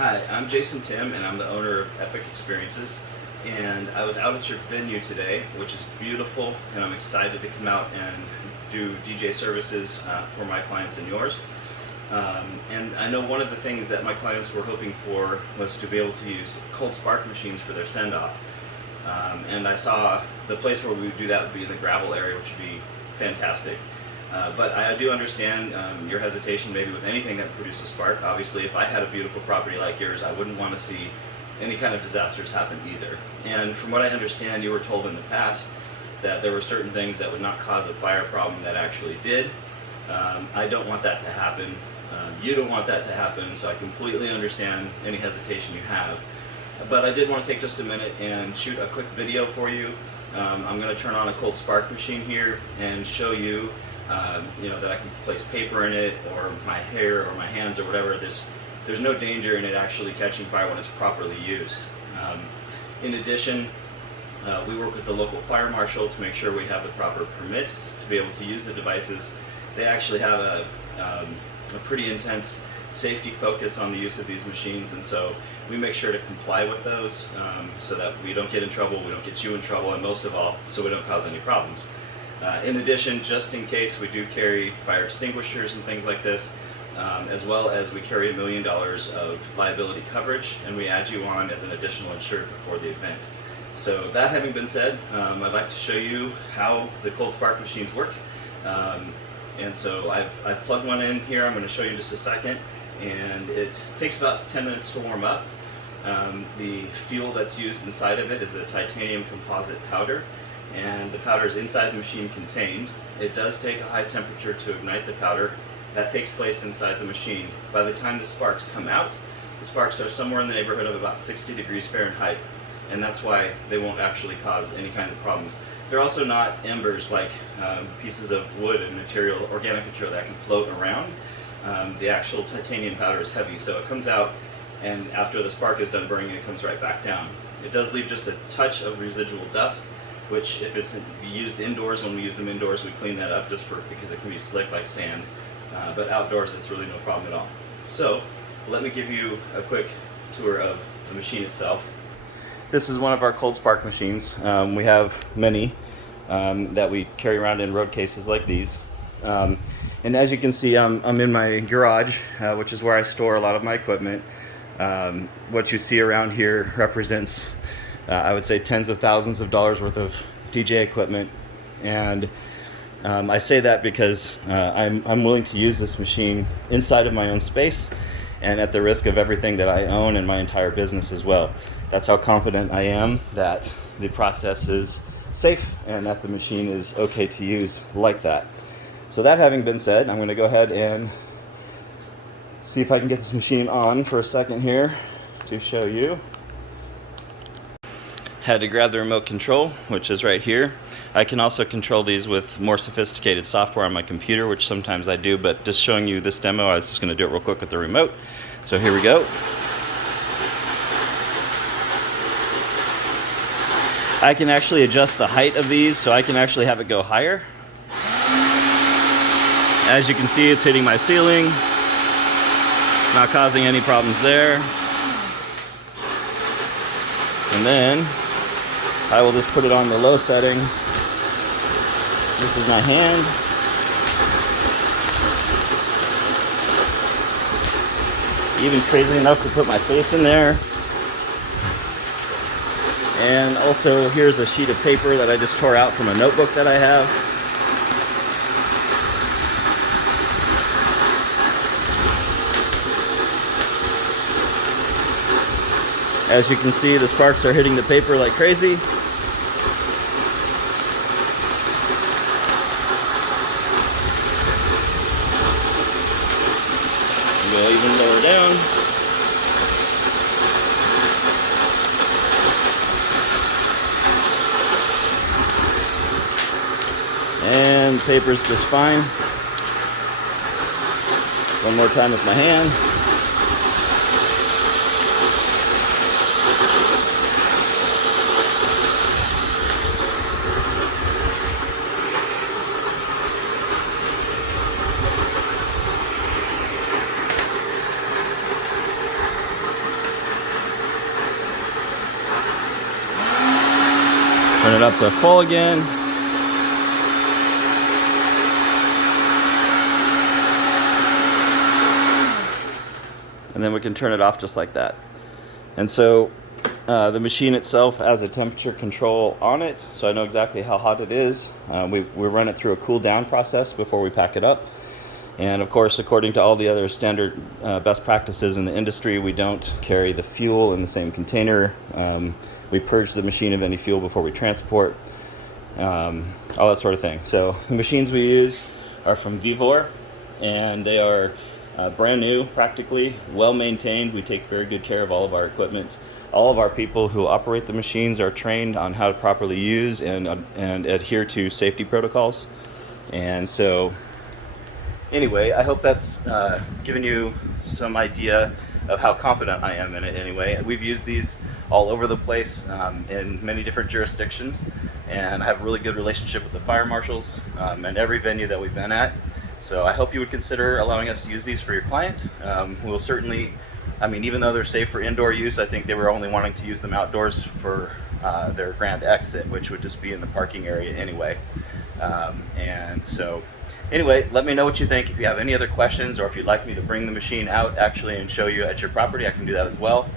Hi, I'm Jason Tim, and I'm the owner of Epic Experiences. And I was out at your venue today, which is beautiful, and I'm excited to come out and do DJ services for my clients and yours. And I know one of the things that my clients were hoping for was to be able to use cold spark machines for their send-off. And I saw the place where we would do that would be in the gravel area, which would be fantastic. But I do understand your hesitation maybe with anything that produces spark. Obviously, if I had a beautiful property like yours, I wouldn't want to see any kind of disasters happen either. And from what I understand, you were told in the past that there were certain things that would not cause a fire problem that actually did. I don't want that to happen. You don't want that to happen, so I completely understand any hesitation you have. But I did want to take just a minute and shoot a quick video for you. I'm going to turn on a cold spark machine here and show you that I can place paper in it, or my hair, or my hands, or whatever. There's no danger in it actually catching fire when it's properly used. In addition, we work with the local fire marshal to make sure we have the proper permits to be able to use the devices. They actually have a pretty intense safety focus on the use of these machines, and so we make sure to comply with those so that we don't get in trouble, we don't get you in trouble, and most of all, so we don't cause any problems. In addition, just in case, we do carry fire extinguishers and things like this, as well as we carry $1 million of liability coverage, and we add you on as an additional insured before the event. So that having been said, I'd like to show you how the cold spark machines work. And so I've plugged one in here. I'm going to show you in just a second, and it takes about 10 minutes to warm up. The fuel that's used inside of it is a titanium composite powder, and the powder is inside the machine contained. It does take a high temperature to ignite the powder. That takes place inside the machine. By the time the sparks come out, the sparks are somewhere in the neighborhood of about 60 degrees Fahrenheit, and that's why they won't actually cause any kind of problems. They're also not embers like pieces of wood and material, organic material that can float around. The actual titanium powder is heavy, so it comes out, and after the spark is done burning, it comes right back down. It does leave just a touch of residual dust, which if it's used indoors, when we use them indoors, we clean that up because it can be slick like sand. But outdoors, it's really no problem at all. So let me give you a quick tour of the machine itself. This is one of our cold spark machines. We have many that we carry around in road cases like these. And as you can see, I'm in my garage, which is where I store a lot of my equipment. What you see around here represents, I would say, tens of thousands of dollars worth of DJ equipment. And I say that because I'm willing to use this machine inside of my own space and at the risk of everything that I own and my entire business as well. That's how confident I am that the process is safe and that the machine is okay to use like that. So that having been said, I'm going to go ahead and see if I can get this machine on for a second here to show you. Had to grab the remote control, which is right here. I can also control these with more sophisticated software on my computer, which sometimes I do, but just showing you this demo, I was just going to do it real quick with the remote. So here we go. I can actually adjust the height of these, so I can actually have it go higher. As you can see, it's hitting my ceiling, not causing any problems there. And then I will just put it on the low setting. This is my hand. Even crazy enough to put my face in there. And also, here's a sheet of paper that I just tore out from a notebook that I have. As you can see, the sparks are hitting the paper like crazy. Go even lower down. And the paper's just fine. One more time with my hand. Turn it up to full again. And then we can turn it off just like that. And so the machine itself has a temperature control on it, so I know exactly how hot it is. We run it through a cool down process before we pack it up. And of course, according to all the other standard best practices in the industry, we don't carry the fuel in the same container. We purge the machine of any fuel before we transport, all that sort of thing. So the machines we use are from Vivor, and they are brand new, practically, well maintained. We take very good care of all of our equipment. All of our people who operate the machines are trained on how to properly use and adhere to safety protocols. And so anyway, I hope that's given you some idea of how confident I am in it anyway. We've used these all over the place in many different jurisdictions, and I have a really good relationship with the fire marshals and every venue that we've been at. So I hope you would consider allowing us to use these for your client. We'll certainly, I mean, even though they're safe for indoor use, I think they were only wanting to use them outdoors for their grand exit, which would just be in the parking area anyway. And so anyway, let me know what you think. If you have any other questions, or if you'd like me to bring the machine out actually and show you at your property, I can do that as well.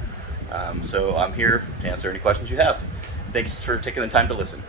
So I'm here to answer any questions you have. Thanks for taking the time to listen.